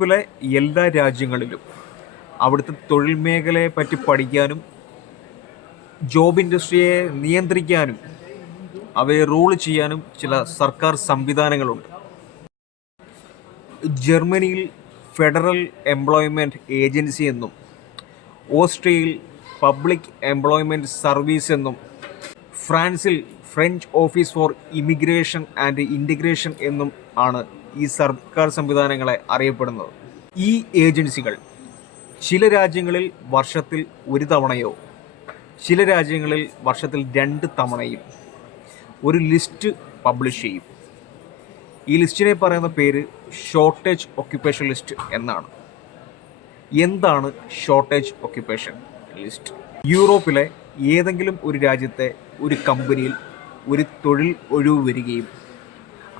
പോലെ എല്ലാ രാജ്യങ്ങളിലും അവിടുത്തെ തൊഴിൽ മേഖലയെ പറ്റി പഠിക്കാനും ജോബ് ഇൻഡസ്ട്രിയെ നിയന്ത്രിക്കാനും അവയെ റൂൾ ചെയ്യാനും ചില സർക്കാർ സംവിധാനങ്ങളുണ്ട്. ജർമ്മനിയിൽ ഫെഡറൽ എംപ്ലോയ്മെൻറ്റ് ഏജൻസി എന്നും ഓസ്ട്രിയയിൽ പബ്ലിക് എംപ്ലോയ്മെൻറ്റ് സർവീസ് എന്നും ഫ്രാൻസിൽ French office for immigration and integration എന്നും ആണ് ഈ സർക്കാർ സംവിധാനങ്ങളെ അറിയപ്പെടുന്നത്. ഈ ഏജൻസികൾ ചില രാജ്യങ്ങളിൽ വർഷത്തിൽ ഒരു തവണയോ ചില രാജ്യങ്ങളിൽ വർഷത്തിൽ 2 തവണയും ഒരു ലിസ്റ്റ് പബ്ലിഷ് ചെയ്യും. ഈ ലിസ്റ്റിനെ പറയുന്ന പേര് ഷോർട്ടേജ് ഒക്യുപ്പേഷൻ ലിസ്റ്റ് എന്നാണ്. എന്താണ് ഷോർട്ടേജ് ഒക്യുപ്പേഷൻ ലിസ്റ്റ്? യൂറോപ്പിലെ ഏതെങ്കിലും ഒരു രാജ്യത്തെ ഒരു കമ്പനിയിൽ ഒരു തൊഴിൽ ഒഴിവ് വരികയും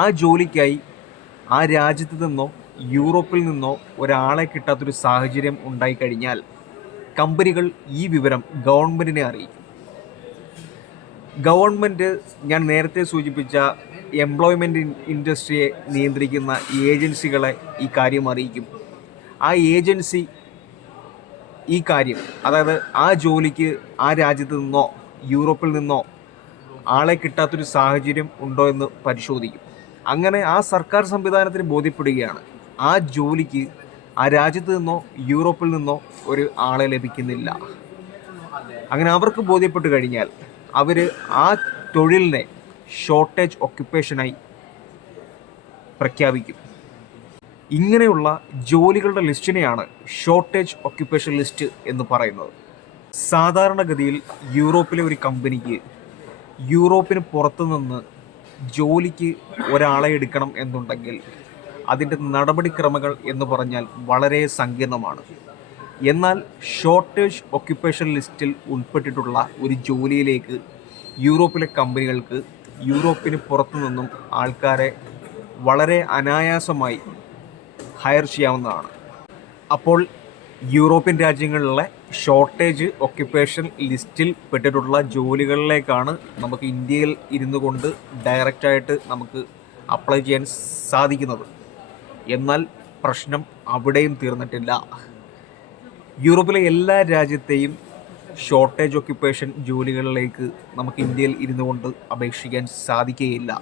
ആ ജോലിക്കായി ആ രാജ്യത്ത് നിന്നോ യൂറോപ്പിൽ നിന്നോ ഒരാളെ കിട്ടാത്തൊരു സാഹചര്യം ഉണ്ടായിക്കഴിഞ്ഞാൽ കമ്പനികൾ ഈ വിവരം ഗവൺമെൻറ്റിനെ അറിയിക്കും. ഗവൺമെൻറ് ഞാൻ നേരത്തെ സൂചിപ്പിച്ച എംപ്ലോയ്മെൻറ്റ് ഇൻഡസ്ട്രിയെ നിയന്ത്രിക്കുന്ന ഏജൻസികളെ ഈ കാര്യം അറിയിക്കും. ആ ഏജൻസി ഈ കാര്യം, അതായത് ആ ജോലിക്ക് ആ രാജ്യത്ത് നിന്നോ യൂറോപ്പിൽ നിന്നോ ആളെ കിട്ടാത്തൊരു സാഹചര്യം ഉണ്ടോ എന്ന് പരിശോധിക്കും. അങ്ങനെ ആ സർക്കാർ സംവിധാനത്തിന് ബോധ്യപ്പെടുകയാണ് ആ ജോലിക്ക് ആ രാജ്യത്ത് നിന്നോ യൂറോപ്പിൽ നിന്നോ ഒരു ആളെ ലഭിക്കുന്നില്ല. അങ്ങനെ അവർക്ക് ബോധ്യപ്പെട്ട് കഴിഞ്ഞാൽ അവർ ആ തൊഴിലിനെ ഷോർട്ടേജ് ഒക്യുപ്പേഷനായി പ്രഖ്യാപിക്കും. ഇങ്ങനെയുള്ള ജോലികളുടെ ലിസ്റ്റിനെയാണ് ഷോർട്ടേജ് ഒക്യുപ്പേഷൻ ലിസ്റ്റ് എന്ന് പറയുന്നത്. സാധാരണഗതിയിൽ യൂറോപ്പിലെ ഒരു കമ്പനിക്ക് യൂറോപ്പിന് പുറത്തുനിന്ന് ജോലിക്ക് ഒരാളെ എടുക്കണം എന്നുണ്ടെങ്കിൽ അതിൻ്റെ നടപടിക്രമങ്ങൾ എന്ന് പറഞ്ഞാൽ വളരെ സങ്കീർണമാണ്. എന്നാൽ ഷോർട്ടേജ് ഒക്യുപ്പേഷൻ ലിസ്റ്റിൽ ഉൾപ്പെട്ടിട്ടുള്ള ഒരു ജോലിയിലേക്ക് യൂറോപ്പിലെ കമ്പനികൾക്ക് യൂറോപ്പിന് പുറത്തു നിന്നും ആൾക്കാരെ വളരെ അനായാസമായി ഹയർ ചെയ്യാവുന്നതാണ്. അപ്പോൾ യൂറോപ്യൻ രാജ്യങ്ങളിലെ ഷോർട്ടേജ് ഒക്യുപ്പേഷൻ ലിസ്റ്റിൽ പെട്ടിട്ടുള്ള ജോലികളിലേക്കാണ് നമുക്ക് ഇന്ത്യയിൽ ഇരുന്നു കൊണ്ട് ഡയറക്റ്റായിട്ട് നമുക്ക് അപ്ലൈ ചെയ്യാൻ സാധിക്കുന്നത്. എന്നാൽ പ്രശ്നം അവിടെയും തീർന്നിട്ടില്ല. യൂറോപ്പിലെ എല്ലാ രാജ്യത്തെയും ഷോർട്ടേജ് ഒക്യുപ്പേഷൻ ജോലികളിലേക്ക് നമുക്ക് ഇന്ത്യയിൽ ഇരുന്നു കൊണ്ട് അപേക്ഷിക്കാൻ സാധിക്കുകയില്ല.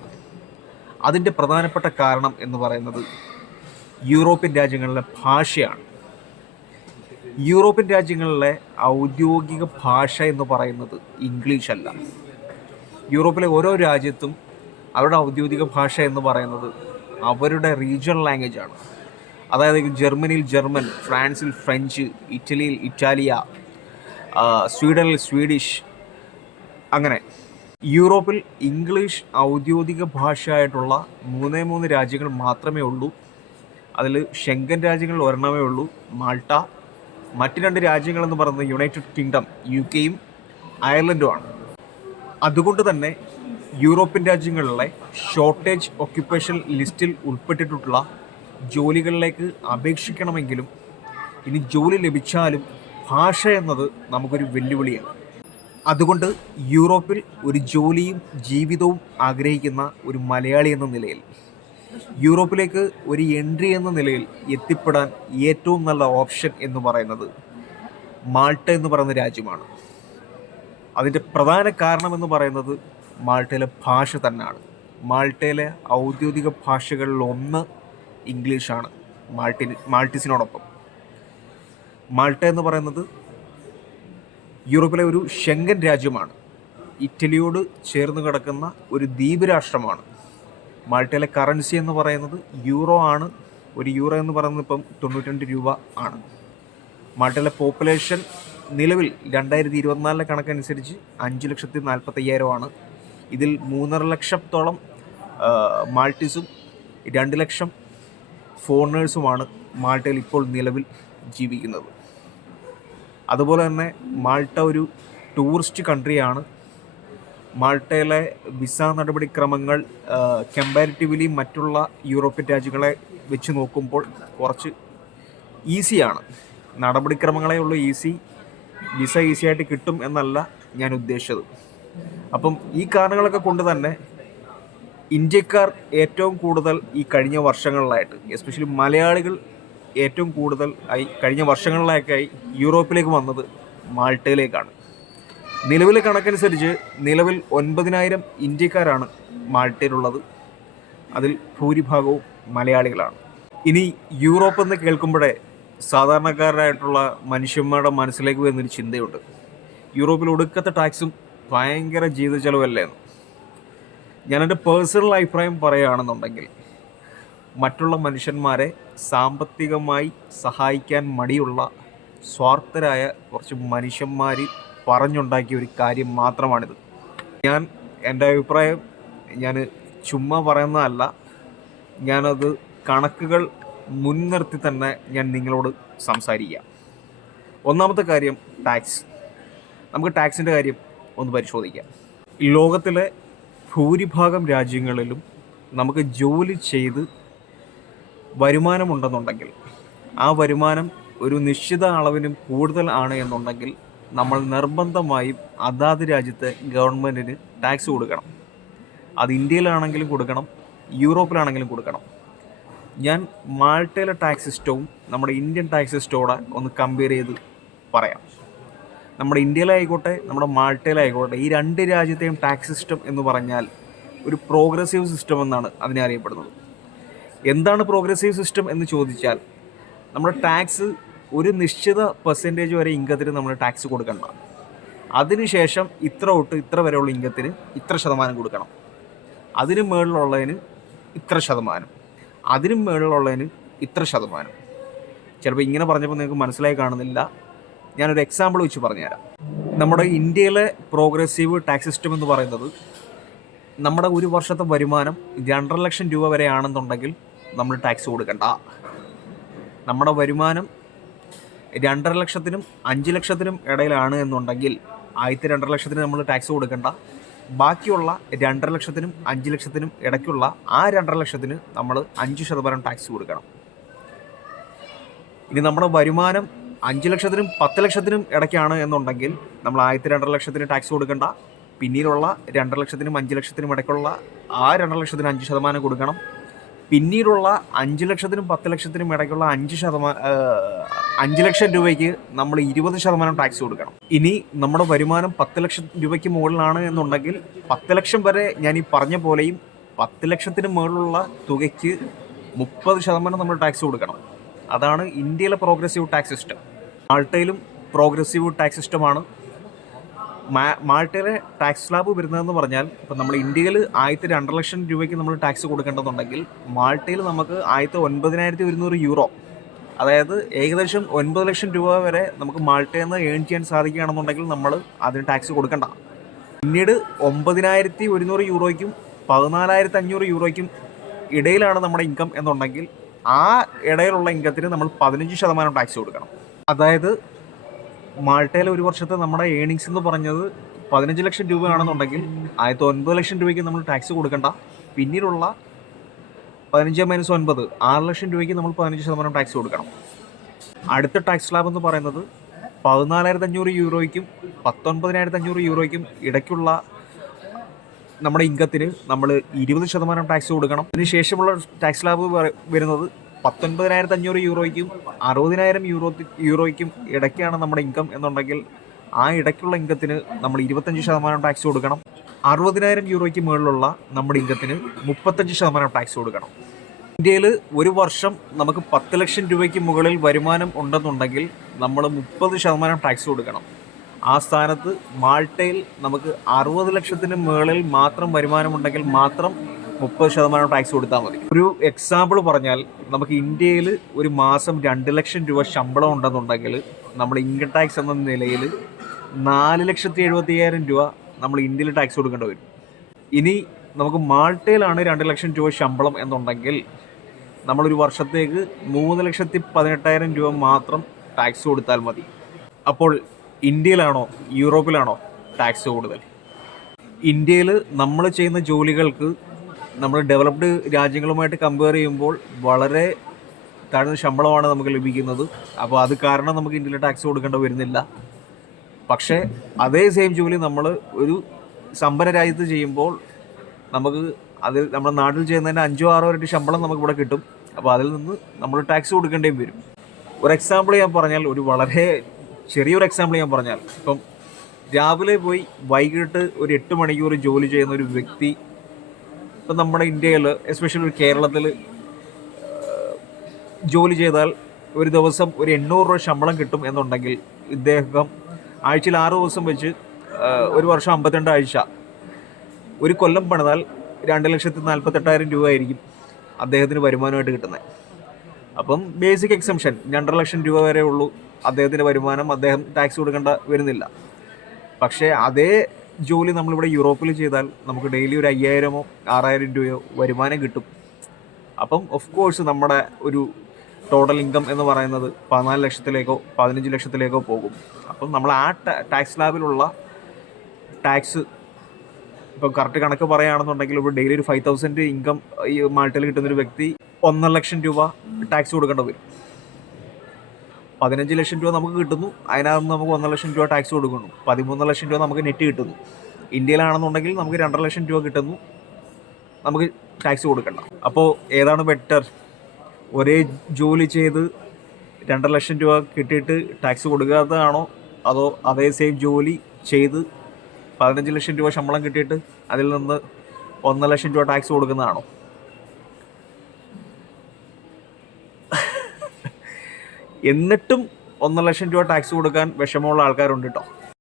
അതിൻ്റെ പ്രധാനപ്പെട്ട കാരണം എന്ന് പറയുന്നത് യൂറോപ്യൻ രാജ്യങ്ങളിലെ ഭാഷയാണ്. യൂറോപ്യൻ രാജ്യങ്ങളിലെ ഔദ്യോഗിക ഭാഷ എന്ന് പറയുന്നത് ഇംഗ്ലീഷ് അല്ല. യൂറോപ്പിലെ ഓരോ രാജ്യത്തും അവരുടെ ഔദ്യോഗിക ഭാഷ എന്ന് പറയുന്നത് അവരുടെ റീജിയണൽ ലാംഗ്വേജാണ്. അതായത് ജർമ്മനിയിൽ ജർമ്മൻ, ഫ്രാൻസിൽ ഫ്രഞ്ച്, ഇറ്റലിയിൽ ഇറ്റാലിയ, സ്വീഡനിൽ സ്വീഡിഷ്. അങ്ങനെ യൂറോപ്പിൽ ഇംഗ്ലീഷ് ഔദ്യോഗിക ഭാഷയായിട്ടുള്ള 3 രാജ്യങ്ങൾ മാത്രമേ ഉള്ളൂ. അതിൽ ഷെങ്കൻ രാജ്യങ്ങളിൽ ഒരെണ്ണമേ ഉള്ളൂ, മാൾട്ട. മറ്റ് 2 രാജ്യങ്ങളെന്ന് പറയുന്നത് യുണൈറ്റഡ് കിങ്ഡം, UK-യും അയർലൻഡുമാണ്. അതുകൊണ്ട് തന്നെ യൂറോപ്യൻ രാജ്യങ്ങളിലെ ഷോർട്ടേജ് ഒക്യുപ്പേഷൻ ലിസ്റ്റിൽ ഉൾപ്പെട്ടിട്ടുള്ള ജോലികളിലേക്ക് അപേക്ഷിക്കണമെങ്കിലും ഇനി ജോലി ലഭിച്ചാലും ഭാഷ എന്നത് നമുക്കൊരു വെല്ലുവിളിയാണ്. അതുകൊണ്ട് യൂറോപ്പിൽ ഒരു ജോലിയും ജീവിതവും ആഗ്രഹിക്കുന്ന ഒരു മലയാളി എന്ന നിലയിൽ യൂറോപ്പിലേക്ക് ഒരു എൻട്രി എന്ന നിലയിൽ എത്തിപ്പെടാൻ ഏറ്റവും നല്ല ഓപ്ഷൻ എന്ന് പറയുന്നത് മാൾട്ട എന്ന് പറയുന്ന രാജ്യമാണ്. അതിൻ്റെ പ്രധാന കാരണമെന്ന് പറയുന്നത് മാൾട്ടയിലെ ഭാഷ തന്നെയാണ്. മാൾട്ടയിലെ ഔദ്യോഗിക ഭാഷകളിൽ ഒന്ന് ഇംഗ്ലീഷാണ്. മാൾട്ടീസിനോടൊപ്പം മാൾട്ട എന്ന് പറയുന്നത് യൂറോപ്പിലെ ഒരു ഷെങ്കൻ രാജ്യമാണ്. ഇറ്റലിയോട് ചേർന്ന് കിടക്കുന്ന ഒരു ദ്വീപ് രാഷ്ട്രമാണ്. മാൾട്ടയിലെ കറൻസി എന്ന് പറയുന്നത് യൂറോ ആണ്. ഒരു യൂറോ എന്ന് പറയുന്നത് ഇപ്പം 92 രൂപ ആണ്. മാൾട്ടയിലെ പോപ്പുലേഷൻ നിലവിൽ 2024 കണക്കനുസരിച്ച് 5,45,000 ഇതിൽ 3.5 ലക്ഷത്തോളം മാൾട്ടീസും 2 ലക്ഷം ഫോറിനേഴ്സുമാണ് മാൾട്ടയിൽ ഇപ്പോൾ നിലവിൽ ജീവിക്കുന്നത്. അതുപോലെ തന്നെ മാൾട്ട ഒരു ടൂറിസ്റ്റ് കൺട്രിയാണ്. മാൾട്ടയിലെ വിസ നടപടിക്രമങ്ങൾ കമ്പാരിറ്റീവ്ലി മറ്റുള്ള യൂറോപ്യൻ രാജ്യങ്ങളെ വെച്ച് നോക്കുമ്പോൾ കുറച്ച് ഈസിയാണ്. നടപടിക്രമങ്ങളെ ഉള്ളൂ ഈസി, വിസ ഈസിയായിട്ട് കിട്ടും എന്നല്ല ഞാൻ ഉദ്ദേശിച്ചത്. അപ്പം ഈ കാരണങ്ങളൊക്കെ കൊണ്ട് തന്നെ ഇന്ത്യക്കാർ ഏറ്റവും കൂടുതൽ ഈ കഴിഞ്ഞ വർഷങ്ങളിലായിട്ട് എസ്പെഷ്യലി മലയാളികൾ ഏറ്റവും കൂടുതൽ കഴിഞ്ഞ വർഷങ്ങളിലേക്കായി യൂറോപ്പിലേക്ക് വന്നത് മാൾട്ടയിലേക്കാണ്. നിലവിലെ കണക്കനുസരിച്ച് നിലവിൽ 9,000 ഇന്ത്യക്കാരാണ് മാൾട്ടയിലുള്ളത്. അതിൽ ഭൂരിഭാഗവും മലയാളികളാണ്. ഇനി യൂറോപ്പ് എന്ന് കേൾക്കുമ്പോഴേ സാധാരണക്കാരായിട്ടുള്ള മനുഷ്യന്മാരുടെ മനസ്സിലേക്ക് വരുന്നൊരു ചിന്തയുണ്ട്, യൂറോപ്പിൽ ഒടുക്കത്തെ ടാക്സും ഭയങ്കര ജീവിത ചെലവല്ലേ എന്ന്. ഞാനെൻ്റെ പേഴ്സണൽ അഭിപ്രായം പറയുകയാണെന്നുണ്ടെങ്കിൽ, മറ്റുള്ള മനുഷ്യന്മാരെ സാമ്പത്തികമായി സഹായിക്കാൻ മടിയുള്ള സ്വാർത്ഥരായ കുറച്ച് മനുഷ്യന്മാർ പറഞ്ഞുണ്ടാക്കിയ ഒരു കാര്യം മാത്രമാണിത്. എൻ്റെ അഭിപ്രായം ഞാൻ ചുമ്മാ പറയുന്നതല്ല, ഞാനത് കണക്കുകൾ മുൻനിർത്തി തന്നെ ഞാൻ നിങ്ങളോട് സംസാരിക്കാം. ഒന്നാമത്തെ കാര്യം ടാക്സ്. നമുക്ക് ടാക്സിൻ്റെ കാര്യം ഒന്ന് പരിശോധിക്കാം. ലോകത്തിലെ ഭൂരിഭാഗം രാജ്യങ്ങളിലും നമുക്ക് ജോലി ചെയ്ത് വരുമാനമുണ്ടെന്നുണ്ടെങ്കിൽ, ആ വരുമാനം ഒരു നിശ്ചിത അളവിനും കൂടുതൽ ആണ് എന്നുണ്ടെങ്കിൽ നമ്മൾ നിർബന്ധമായും അതാത് രാജ്യത്തെ ഗവൺമെൻറ്റിന് ടാക്സ് കൊടുക്കണം. അത് ഇന്ത്യയിലാണെങ്കിലും കൊടുക്കണം, യൂറോപ്പിലാണെങ്കിലും കൊടുക്കണം. ഞാൻ മാൾട്ടയിലെ ടാക്സ് സിസ്റ്റവും നമ്മുടെ ഇന്ത്യൻ ടാക്സ് സിസ്റ്റത്തോടെ ഒന്ന് കമ്പയർ ചെയ്ത് പറയാം. നമ്മുടെ ഇന്ത്യയിലായിക്കോട്ടെ നമ്മുടെ മാൾട്ടയിലായിക്കോട്ടെ, ഈ രണ്ട് രാജ്യത്തെയും ടാക്സ് സിസ്റ്റം എന്ന് പറഞ്ഞാൽ ഒരു പ്രോഗ്രസീവ് സിസ്റ്റം എന്നാണ് അതിനെ അറിയപ്പെടുന്നത്. എന്താണ് പ്രോഗ്രസീവ് സിസ്റ്റം എന്ന് ചോദിച്ചാൽ, നമ്മുടെ ടാക്സ് ഒരു നിശ്ചിത പെർസെൻറ്റേജ് വരെ ഇൻകത്തിന് നമ്മൾ ടാക്സ് കൊടുക്കണ്ട. അതിനുശേഷം ഇത്ര തൊട്ട് ഇത്ര വരെയുള്ള ഇൻകത്തിന് ഇത്ര ശതമാനം കൊടുക്കണം. അതിന് മുകളിലുള്ളതിന് ഇത്ര ശതമാനം, അതിനും മുകളിലുള്ളതിന് ഇത്ര ശതമാനം. ചിലപ്പോൾ ഇങ്ങനെ പറഞ്ഞപ്പോൾ നിങ്ങൾക്ക് മനസ്സിലായി കാണുന്നില്ല. ഞാനൊരു എക്സാമ്പിൾ വെച്ച് പറഞ്ഞുതരാം. നമ്മുടെ ഇന്ത്യയിലെ പ്രോഗ്രസീവ് ടാക്സ് സിസ്റ്റം എന്ന് പറയുന്നത്, നമ്മുടെ ഒരു വർഷത്തെ വരുമാനം 2.5 ലക്ഷം രൂപ വരെ ആണെന്നുണ്ടെങ്കിൽ നമ്മൾ ടാക്സ് കൊടുക്കണ്ട. നമ്മുടെ വരുമാനം 2.5 ലക്ഷത്തിനും 5 ലക്ഷത്തിനും ഇടയിലാണ് എന്നുണ്ടെങ്കിൽ ആദ്യത്തെ 2.5 ലക്ഷത്തിന് നമ്മൾ ടാക്സ് കൊടുക്കണ്ട. ബാക്കിയുള്ള 2.5 ലക്ഷത്തിനും 5 ലക്ഷത്തിനും ഇടയ്ക്കുള്ള ആ 2.5 ലക്ഷത്തിന് നമ്മൾ 5% ടാക്സ് കൊടുക്കണം. ഇനി നമ്മുടെ വരുമാനം 5 ലക്ഷത്തിനും 10 ലക്ഷത്തിനും ഇടയ്ക്കാണ് എന്നുണ്ടെങ്കിൽ നമ്മൾ ആദ്യത്തെ 2.5 ലക്ഷത്തിന് ടാക്സ് കൊടുക്കണ്ട. പിന്നീടുള്ള 2.5 ലക്ഷത്തിനും 5 ലക്ഷത്തിനും ഇടയ്ക്കുള്ള ആ 2.5 ലക്ഷത്തിന് 5% കൊടുക്കണം. പിന്നീടുള്ള 5 ലക്ഷത്തിനും 10 ലക്ഷത്തിനും ഇടയ്ക്കുള്ള 5 ലക്ഷം രൂപയ്ക്ക് നമ്മൾ 20% ടാക്സ് കൊടുക്കണം. ഇനി നമ്മുടെ വരുമാനം 10 ലക്ഷം രൂപയ്ക്ക് മുകളിലാണ് എന്നുണ്ടെങ്കിൽ 10 ലക്ഷം വരെ ഞാൻ ഈ പറഞ്ഞ പോലെയും 10 ലക്ഷത്തിന് മുകളിലുള്ള തുകയ്ക്ക് 30% നമ്മൾ ടാക്സ് കൊടുക്കണം. അതാണ് ഇന്ത്യയിലെ പ്രോഗ്രസീവ് ടാക്സ് സിസ്റ്റം. മാൾട്ടയിലും പ്രോഗ്രസീവ് ടാക്സ് സിസ്റ്റമാണ്. മാൾട്ടയിലെ ടാക്സ് സ്ലാബ് വരുന്നതെന്ന് പറഞ്ഞാൽ, ഇപ്പം നമ്മൾ ഇന്ത്യയിൽ ആദ്യത്തെ 2.5 ലക്ഷം രൂപയ്ക്ക് നമ്മൾ ടാക്സ് കൊടുക്കേണ്ടതുണ്ടെങ്കിൽ മാൾട്ടയിൽ നമുക്ക് ആദ്യത്തെ 9,100 യൂറോ, അതായത് ഏകദേശം 9 ലക്ഷം രൂപ വരെ നമുക്ക് മാൾട്ടയിൽ നിന്ന് ഏൺ ചെയ്യാൻ സാധിക്കുകയാണെന്നുണ്ടെങ്കിൽ നമ്മൾ അതിന് ടാക്സ് കൊടുക്കണ്ട. പിന്നീട് 9,100 യൂറോയ്ക്കും 14,500 യൂറോയ്ക്കും ഇടയിലാണ് നമ്മുടെ ഇൻകം എന്നുണ്ടെങ്കിൽ ആ ഇടയിലുള്ള ഇൻകത്തിന് നമ്മൾ 15% ടാക്സ് കൊടുക്കണം. അതായത് മാൾട്ടയിൽ ഒരു വർഷത്തെ നമ്മുടെ ഏണിങ്സ് എന്ന് പറഞ്ഞത് 15 ലക്ഷം രൂപയാണെന്നുണ്ടെങ്കിൽ ആദ്യത്തെ 9 ലക്ഷം രൂപയ്ക്ക് നമ്മൾ ടാക്സ് കൊടുക്കണ്ട. പിന്നീടുള്ള 15 - 9 6 ലക്ഷം രൂപയ്ക്ക് നമ്മൾ 15% ടാക്സ് കൊടുക്കണം. അടുത്ത ടാക്സ് സ്ലാബ് എന്ന് പറയുന്നത് 14,500 യൂറോയ്ക്കും 19,500 യൂറോയ്ക്കും ഇടയ്ക്കുള്ള നമ്മുടെ ഇൻകത്തിന് നമ്മൾ 20% ടാക്സ് കൊടുക്കണം. അതിനുശേഷമുള്ള ടാക്സ് സ്ലാബ് വരുന്നത് 19,500 യൂറോയ്ക്കും 60,000 യൂറോയ്ക്കും ഇടയ്ക്കാണ് നമ്മുടെ ഇൻകം എന്നുണ്ടെങ്കിൽ ആ ഇടയ്ക്കുള്ള ഇൻകത്തിന് നമ്മൾ 25% ടാക്സ് കൊടുക്കണം. 60,000 യൂറോയ്ക്ക് മുകളിലുള്ള നമ്മുടെ ഇൻകത്തിന് 35% ടാക്സ് കൊടുക്കണം. ഇന്ത്യയിൽ ഒരു വർഷം നമുക്ക് 10 ലക്ഷം രൂപയ്ക്ക് മുകളിൽ വരുമാനം ഉണ്ടെന്നുണ്ടെങ്കിൽ നമ്മൾ 30% ടാക്സ് കൊടുക്കണം. ആ സ്ഥാനത്ത് മാൾട്ടയിൽ നമുക്ക് 60 ലക്ഷത്തിന് മുകളിൽ മാത്രം വരുമാനമുണ്ടെങ്കിൽ മാത്രം 30% ടാക്സ് കൊടുത്താൽ മതി. ഒരു എക്സാമ്പിൾ പറഞ്ഞാൽ, നമുക്ക് ഇന്ത്യയിൽ ഒരു മാസം 2 ലക്ഷം രൂപ ശമ്പളം ഉണ്ടെന്നുണ്ടെങ്കിൽ നമ്മൾ ഇൻകം ടാക്സ് എന്ന നിലയിൽ 4,70,000 രൂപ നമ്മൾ ഇന്ത്യയിൽ ടാക്സ് കൊടുക്കേണ്ടി വരും. ഇനി നമുക്ക് മാൾട്ടയിലാണ് 2 ലക്ഷം രൂപ ശമ്പളം എന്നുണ്ടെങ്കിൽ നമ്മളൊരു വർഷത്തേക്ക് 3,18,000 രൂപ മാത്രം ടാക്സ് കൊടുത്താൽ മതി. അപ്പോൾ ഇന്ത്യയിലാണോ യൂറോപ്പിലാണോ ടാക്സ് കൂടുതൽ? ഇന്ത്യയിൽ നമ്മൾ ചെയ്യുന്ന ജോലികൾക്ക് നമ്മൾ ഡെവലപ്ഡ് രാജ്യങ്ങളുമായിട്ട് കമ്പയർ ചെയ്യുമ്പോൾ വളരെ താഴ്ന്ന ശമ്പളമാണ് നമുക്ക് ലഭിക്കുന്നത്. അപ്പോൾ അത് കാരണം നമുക്ക് ഇന്ത്യയിൽ ടാക്സ് കൊടുക്കേണ്ടി വരുന്നില്ല. പക്ഷേ അതേ സെയിം ജോലി നമ്മൾ ഒരു സമ്പന്ന രാജ്യത്ത് ചെയ്യുമ്പോൾ നമുക്ക് അത് നമ്മുടെ നാട്ടിൽ ചെയ്യുന്നതിൻ്റെ 5-6 ഇരട്ടി ശമ്പളം നമുക്കിവിടെ കിട്ടും. അപ്പോൾ അതിൽ നിന്ന് നമ്മൾ ടാക്സ് കൊടുക്കേണ്ടിയും വരും. ഒരു എക്സാമ്പിൾ ഞാൻ പറഞ്ഞാൽ, ഒരു വളരെ ചെറിയൊരു എക്സാമ്പിൾ ഞാൻ പറഞ്ഞാൽ, ഇപ്പം രാവിലെ പോയി വൈകിട്ട് ഒരു 8 മണിക്കൂർ ജോലി ചെയ്യുന്ന ഒരു വ്യക്തി ഇപ്പം നമ്മുടെ ഇന്ത്യയിൽ, എസ്പെഷ്യലി ഒരു കേരളത്തിൽ ജോലി ചെയ്താൽ ഒരു ദിവസം ഒരു 800 രൂപ ശമ്പളം കിട്ടും എന്നുണ്ടെങ്കിൽ, ഇദ്ദേഹം ആഴ്ചയിൽ 6 ദിവസം വെച്ച് ഒരു വർഷം 52 ആഴ്ച, ഒരു കൊല്ലം പണിതാൽ 2,48,000 രൂപ ആയിരിക്കും അദ്ദേഹത്തിന് വരുമാനമായിട്ട് കിട്ടുന്നത്. അപ്പം ബേസിക് എക്സംഷൻ 2.5 ലക്ഷം രൂപ വരെ ഉള്ളൂ അദ്ദേഹത്തിൻ്റെ വരുമാനം. അദ്ദേഹം ടാക്സ് കൊടുക്കേണ്ട വരുന്നില്ല. പക്ഷേ അതേ ജോലി നമ്മളിവിടെ യൂറോപ്പിൽ ചെയ്താൽ നമുക്ക് ഡെയിലി ഒരു 5,000-ഓ 6,000 രൂപയോ വരുമാനം കിട്ടും. അപ്പം ഓഫ് കോഴ്സ് നമ്മുടെ ഒരു ടോട്ടൽ ഇൻകം എന്ന് പറയുന്നത് 14 ലക്ഷത്തിലേക്കോ 15 ലക്ഷത്തിലേക്കോ പോകും. അപ്പം നമ്മൾ ആ ടാക്സ് സ്ലാബിലുള്ള ടാക്സ്, ഇപ്പം കറക്റ്റ് കണക്ക് പറയുകയാണെന്നുണ്ടെങ്കിൽ, ഇപ്പോൾ ഡെയിലി ഒരു 5,000 ഇൻകം ഈ മാൾട്ടയിൽ കിട്ടുന്നൊരു വ്യക്തി 1.5 ലക്ഷം രൂപ ടാക്സ് കൊടുക്കേണ്ടി വരും. 15 ലക്ഷം രൂപ നമുക്ക് കിട്ടുന്നു, അതിനകത്ത് നമുക്ക് 1.5 ലക്ഷം രൂപ ടാക്സ് കൊടുക്കുന്നു. 13 ലക്ഷം രൂപ നമുക്ക് നെറ്റ് കിട്ടുന്നു. ഇന്ത്യയിലാണെന്നുണ്ടെങ്കിൽ നമുക്ക് 2.5 ലക്ഷം രൂപ കിട്ടുന്നു, നമുക്ക് ടാക്സ് കൊടുക്കണ്ട. അപ്പോൾ ഏതാണ് ബെറ്റർ? ഒരേ ജോലി ചെയ്ത് 2.5 ലക്ഷം രൂപ കിട്ടിയിട്ട് ടാക്സ് കൊടുക്കാത്തതാണോ, അതോ അതേ സെയിം ജോലി ചെയ്ത് 15 ലക്ഷം രൂപ ശമ്പളം കിട്ടിയിട്ട് അതിൽ നിന്ന് 1.5 ലക്ഷം രൂപ ടാക്സ് കൊടുക്കുന്നതാണോ? എന്നിട്ടും 1.5 ലക്ഷം രൂപ ടാക്സ് കൊടുക്കാൻ വിഷമമുള്ള ആൾക്കാരുണ്ട് കേട്ടോ.